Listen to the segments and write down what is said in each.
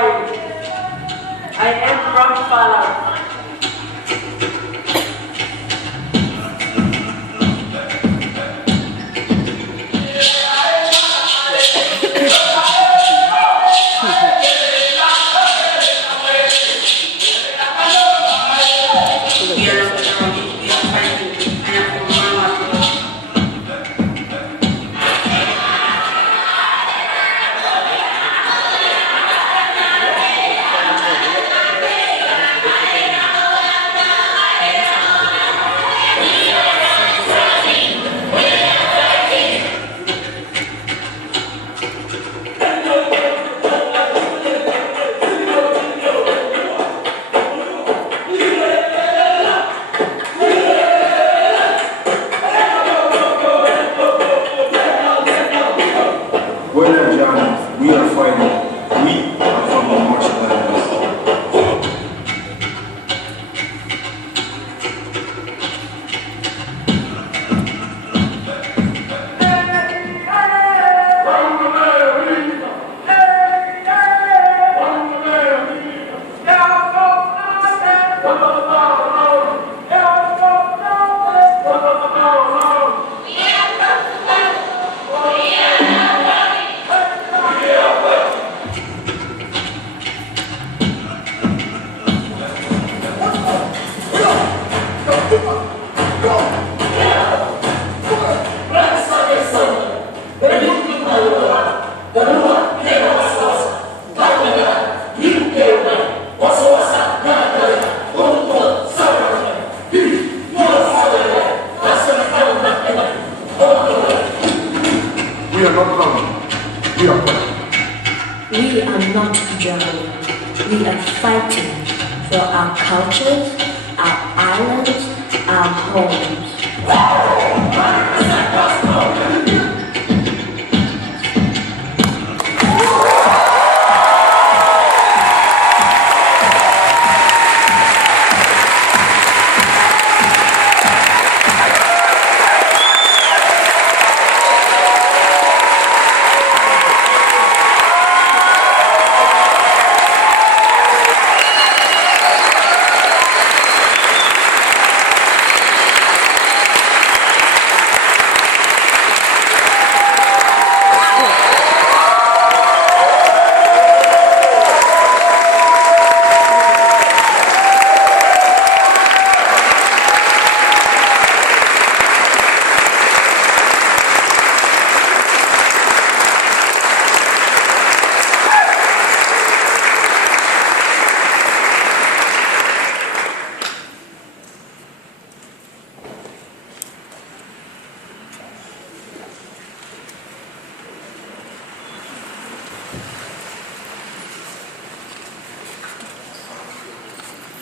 fine. I am from Palau.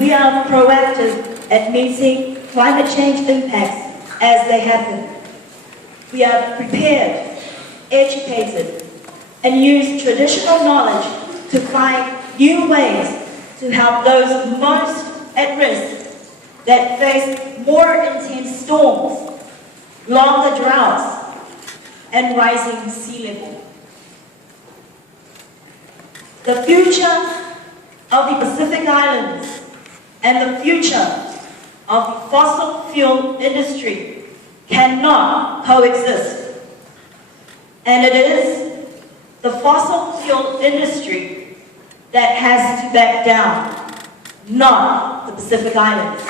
We are proactive at meeting climate change impacts as they happen. We are prepared, educated, and use traditional knowledge to find new ways to help those most at risk that face more intense storms, longer droughts, and rising sea level. The future of the Pacific Islands and the future of the fossil fuel industry cannot coexist. And it is the fossil fuel industry that has to back down, not the Pacific Islands.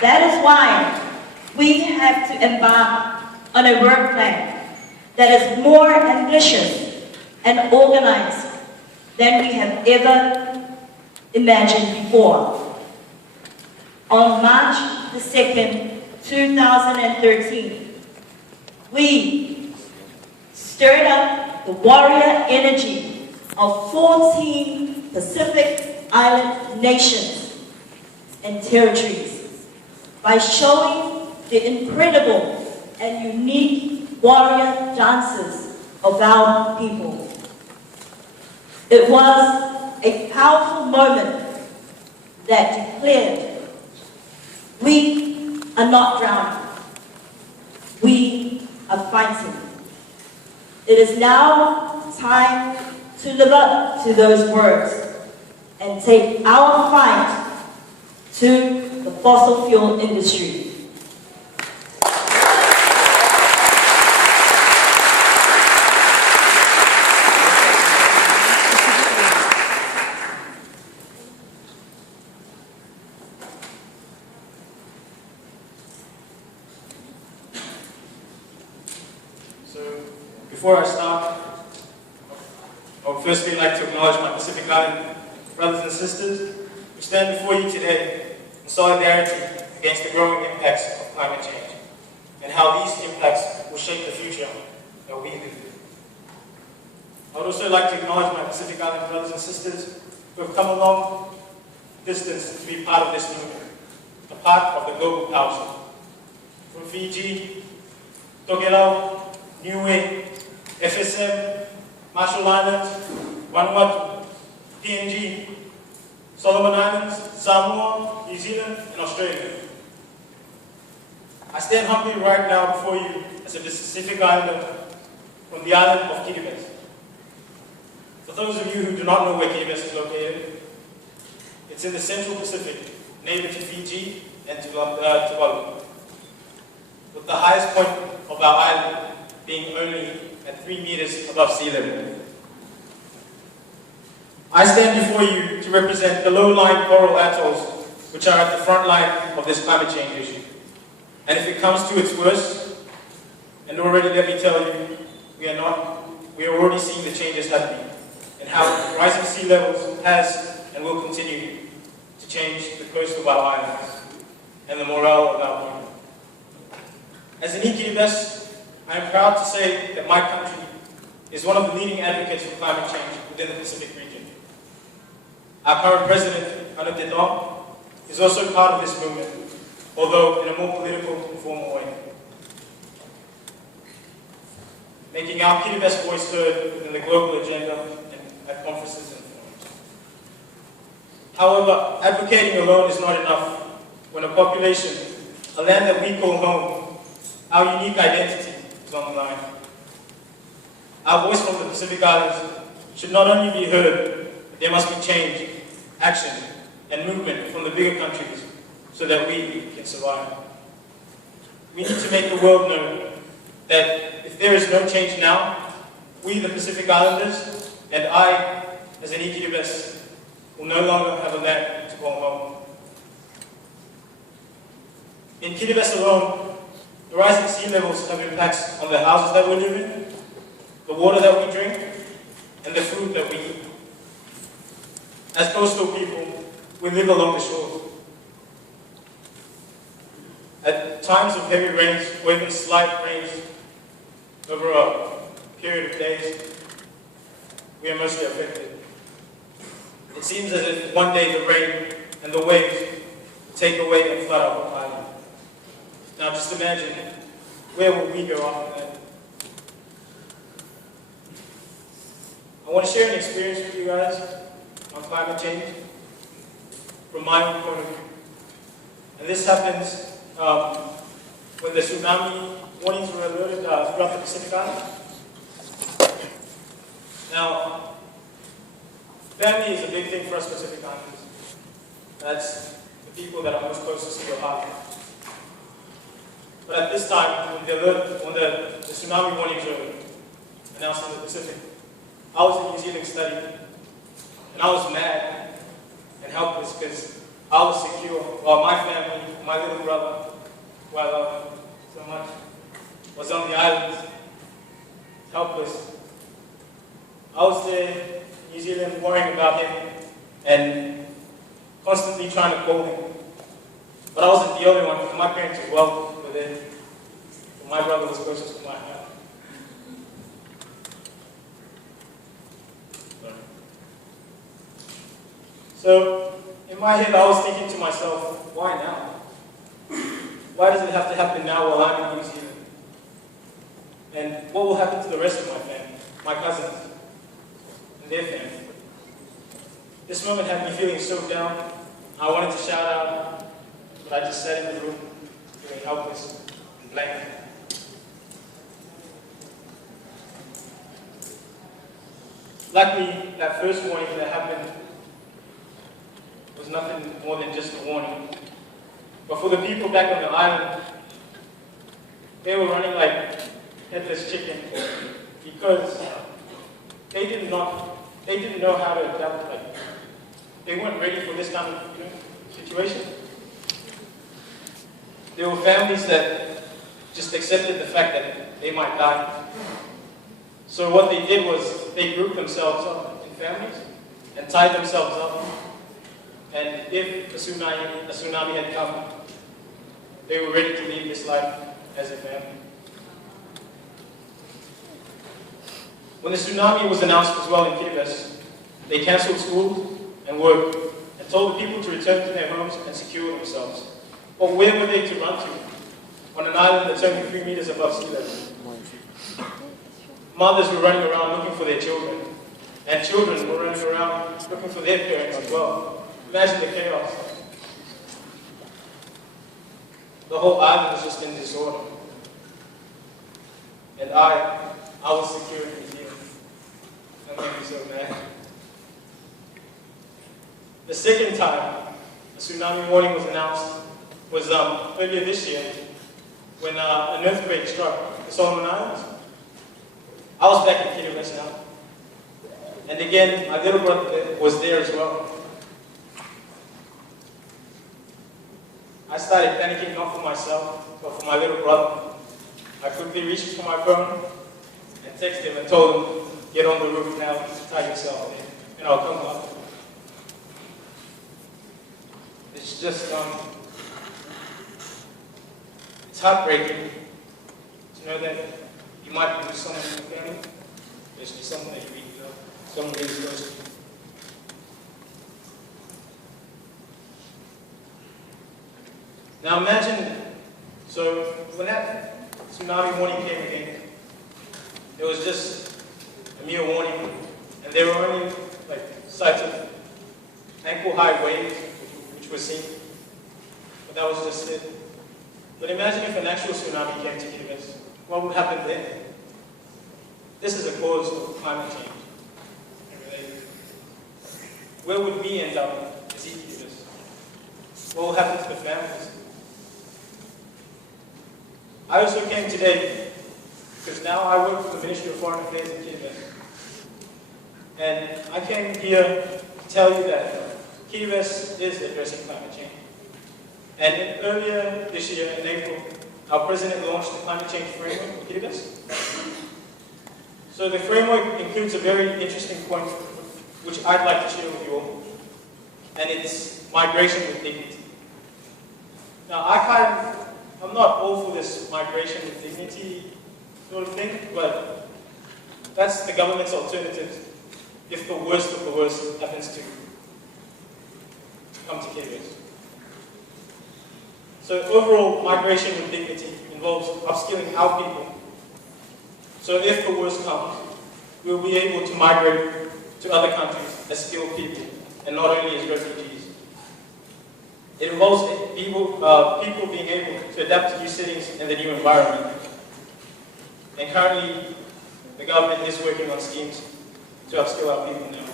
That is why we have to embark on a work plan that is more ambitious and organized than we have ever imagined before. On March the 2nd, 2013, we stirred up the warrior energy of 14 Pacific Island nations and territories by showing the incredible and unique warrior dances of our people. It was a powerful moment that declared we are not drowning. We are fighting. It is now time to live up to those words and take our fight to the fossil fuel industry. Before I start, I would firstly like to acknowledge my Pacific Island brothers and sisters who stand before you today in solidarity against the growing impacts of climate change and how these impacts will shape the future that we live in. I would also like to acknowledge my Pacific Island brothers and sisters who have come a long distance to be part of this movement, a part of the global power shift. From Fiji, Tokelau, Niue, FSM, Marshall Islands, Vanuatu, PNG, Solomon Islands, Samoa, New Zealand, and Australia. I stand humbly right now before you as a Pacific Islander from the island of Kiribati. For those of you who do not know where Kiribati is located, it's in the Central Pacific, neighbor to Fiji and Tuvalu, with the highest point of our island being only at 3 meters above sea level. I stand before you to represent the low-lying coral atolls which are at the front line of this climate change issue. And if it comes to its worst, and already let me tell you, we are already seeing the changes happening and how rising sea levels has and will continue to change the coast of our islands and the morale of our people. As an Kiribati, I am proud to say that my country is one of the leading advocates for climate change within the Pacific region. Our current president, Anu Dedong, is also part of this movement, although in a more political and formal way, making our Kiribati voice heard within the global agenda and at conferences and forums. However, advocating alone is not enough when a population, a land that we call home, our unique identity, on the line. Our voice from the Pacific Islands should not only be heard, but there must be change, action, and movement from the bigger countries so that we can survive. We need to make the world know that if there is no change now, we, the Pacific Islanders, and I, as an Kiribati, will no longer have a land to call home. In Kiribati alone, the rising sea levels have impacts on the houses that we live in, the water that we drink, and the food that we eat. As coastal people, we live along the shore. At times of heavy rains, or even slight rains over a period of days, we are mostly affected. It seems as if one day the rain and the waves will take away and flood our island. Now just imagine, where will we go after that? I want to share an experience with you guys on climate change from my own point of view. And this happens when the tsunami warnings were alerted throughout the Pacific Island. Now, family is a big thing for us Pacific Islanders. That's the people that are most closest to your heart. But at this time, when the tsunami warnings were announced in the Pacific, I was in New Zealand studying, and I was mad and helpless because I was secure while my family, my little brother, who I love so much, was on the islands, helpless. I was there in New Zealand worrying about him and constantly trying to call him. But I wasn't the only one, because my parents as well were there. But my brother was closest to my heart. So, in my head, I was thinking to myself, why now? Why does it have to happen now while I'm in New Zealand? And what will happen to the rest of my family, my cousins, and their family? This moment had me feeling so down. I wanted to shout out, but I just sat in the room feeling helpless and blank. Luckily, that first warning that happened was nothing more than just a warning. But for the people back on the island, they were running like headless chicken because they didn't know how to adapt. Like, they weren't ready for this kind of situation. There were families that just accepted the fact that they might die. So what they did was they grouped themselves up in families and tied themselves up. And if a tsunami had come, they were ready to leave this life as a family. When the tsunami was announced as well in Kiribati, they cancelled schools and work and told the people to return to their homes and secure themselves. But where were they to run to? On an island that's only 3 meters above sea level. Mothers were running around looking for their children, and children were running around looking for their parents as well. Imagine the chaos. The whole island was just in disorder. And I was secure in here. That made me so mad. The second time a tsunami warning was announced was earlier this year when an earthquake struck the Solomon Islands. I was back in Kiribati now. And again, my little brother was there as well. I started panicking not for myself, but for my little brother. I quickly reached for my phone and texted him and told him, get on the roof now, tie yourself in, and I'll come up. It's just, it's heartbreaking to know that you might lose someone in your family, especially someone that you really love, someone really close to you. Now imagine, so when that tsunami warning came again, it was just a mere warning, and there were only like sights of ankle-high waves, which were seen, but that was just it. But imagine if an actual tsunami came to Kiribati, what would happen then? This is a cause of climate change. Where would we end up as Kiribati? What will happen to the families? I also came today because now I work for the Ministry of Foreign Affairs in Kiribati. And I came here to tell you that Kiribati is addressing climate change. And earlier this year, in April, our president launched the climate change framework for Kiribati. So the framework includes a very interesting point, which I'd like to share with you all. And it's migration with dignity. Now, I'm not all for this migration with dignity sort of thing, but that's the government's alternative if the worst of the worst happens to come to Kiribati. So overall, migration with dignity involves upskilling our people. So if the worst comes, we'll be able to migrate to other countries as skilled people, and not only as refugees. It involves people being able to adapt to new settings and the new environment. And currently, the government is working on schemes to upskill our people now.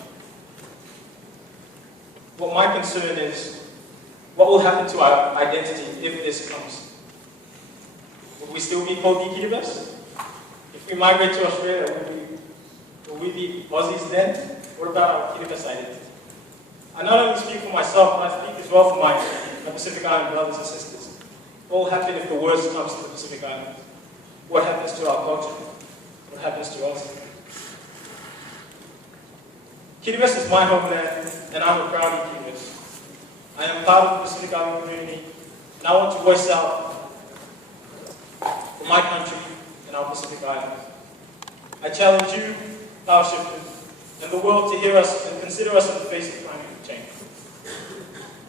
What my concern is, what will happen to our identity if this comes? Will we still be called Kiribati? If we migrate to Australia, will we be Aussies then? What about our Kiribati identity? I not only speak for myself, but I speak as well for my Pacific Island brothers and sisters. What will happen if the worst comes to the Pacific Islands? What happens to our culture? What happens to us? Kiribati is my homeland, and I'm a proud Kiribati. I am part of the Pacific Island community, and I want to voice out for my country and our Pacific Islands. I challenge you, power shifters, and the world to hear us and consider us in the face of climate change.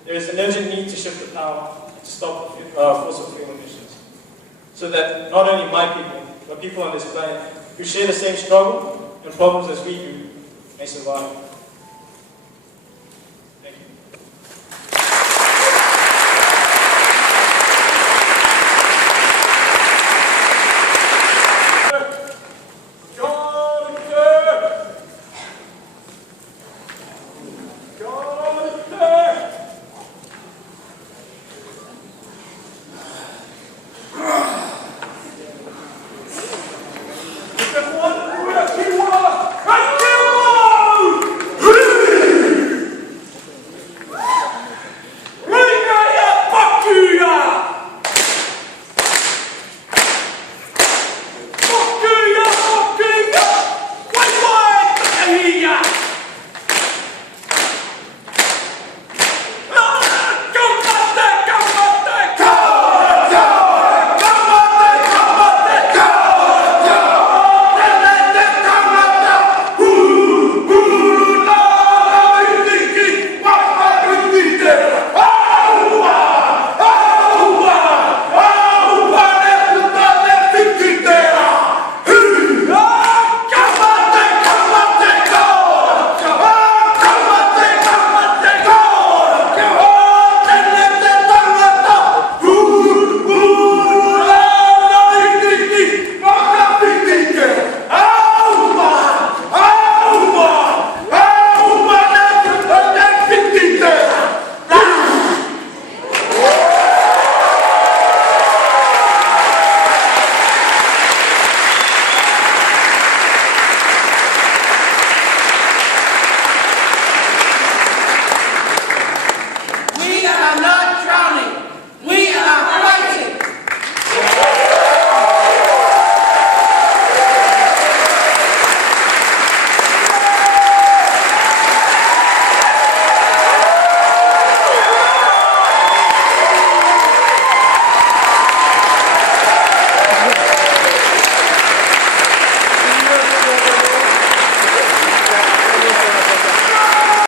There is an urgent need to shift the power and to stop fossil fuel emissions, so that not only my people, but people on this planet who share the same struggle and problems as we do may survive.